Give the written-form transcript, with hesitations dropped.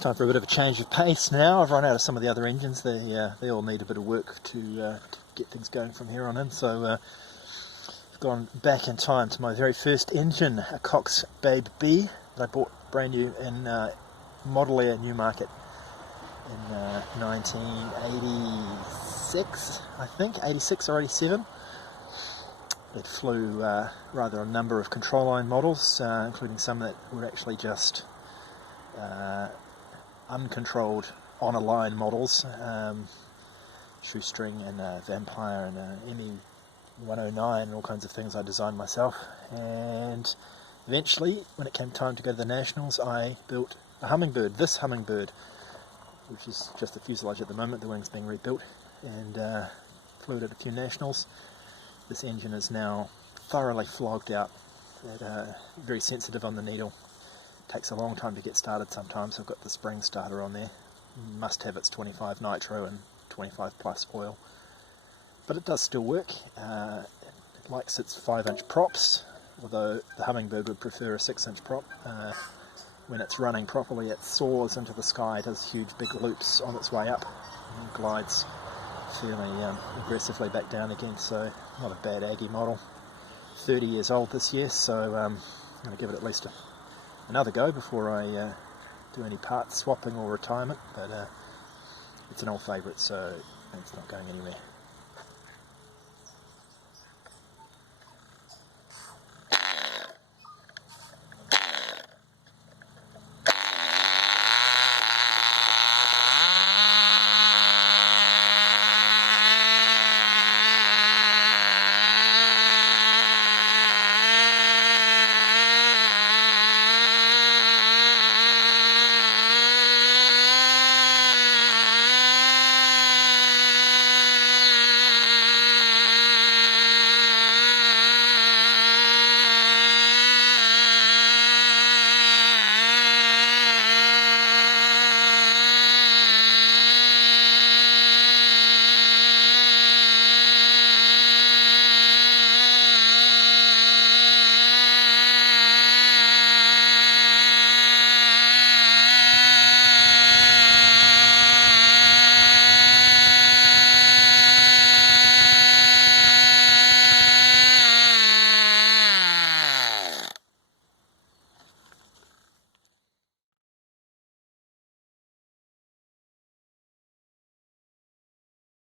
Time for a bit of a change of pace now. I've run out of some of the other engines. They all need a bit of work to get things going from here on in. So I've gone back in time to my very first engine, a Cox Babe Bee that I bought brand new in Model Air Newmarket in 1986, I think, 86 or 87. It flew rather a number of control line models, including some that were actually just uncontrolled on a line models, Shoestring and Vampire and ME 109 and all kinds of things I designed myself. And eventually, when it came time to go to the Nationals, I built a Hummingbird, this Hummingbird, which is just the fuselage at the moment. The wing's being rebuilt, and flew it at a few Nationals. This engine is now thoroughly flogged out, very sensitive on the needle. Takes a long time to get started sometimes. I've got the spring starter on there. Must have its 25 nitro and 25 plus oil. But it does still work. It likes its 5-inch props, although the Hummingbird would prefer a 6-inch prop. When it's running properly, it soars into the sky, does huge big loops on its way up, and glides fairly aggressively back down again. So not a bad Aggie model. 30 years old this year, so I'm going to give it at least another go before I do any part swapping or retirement, but it's an old favourite, so it's not going anywhere.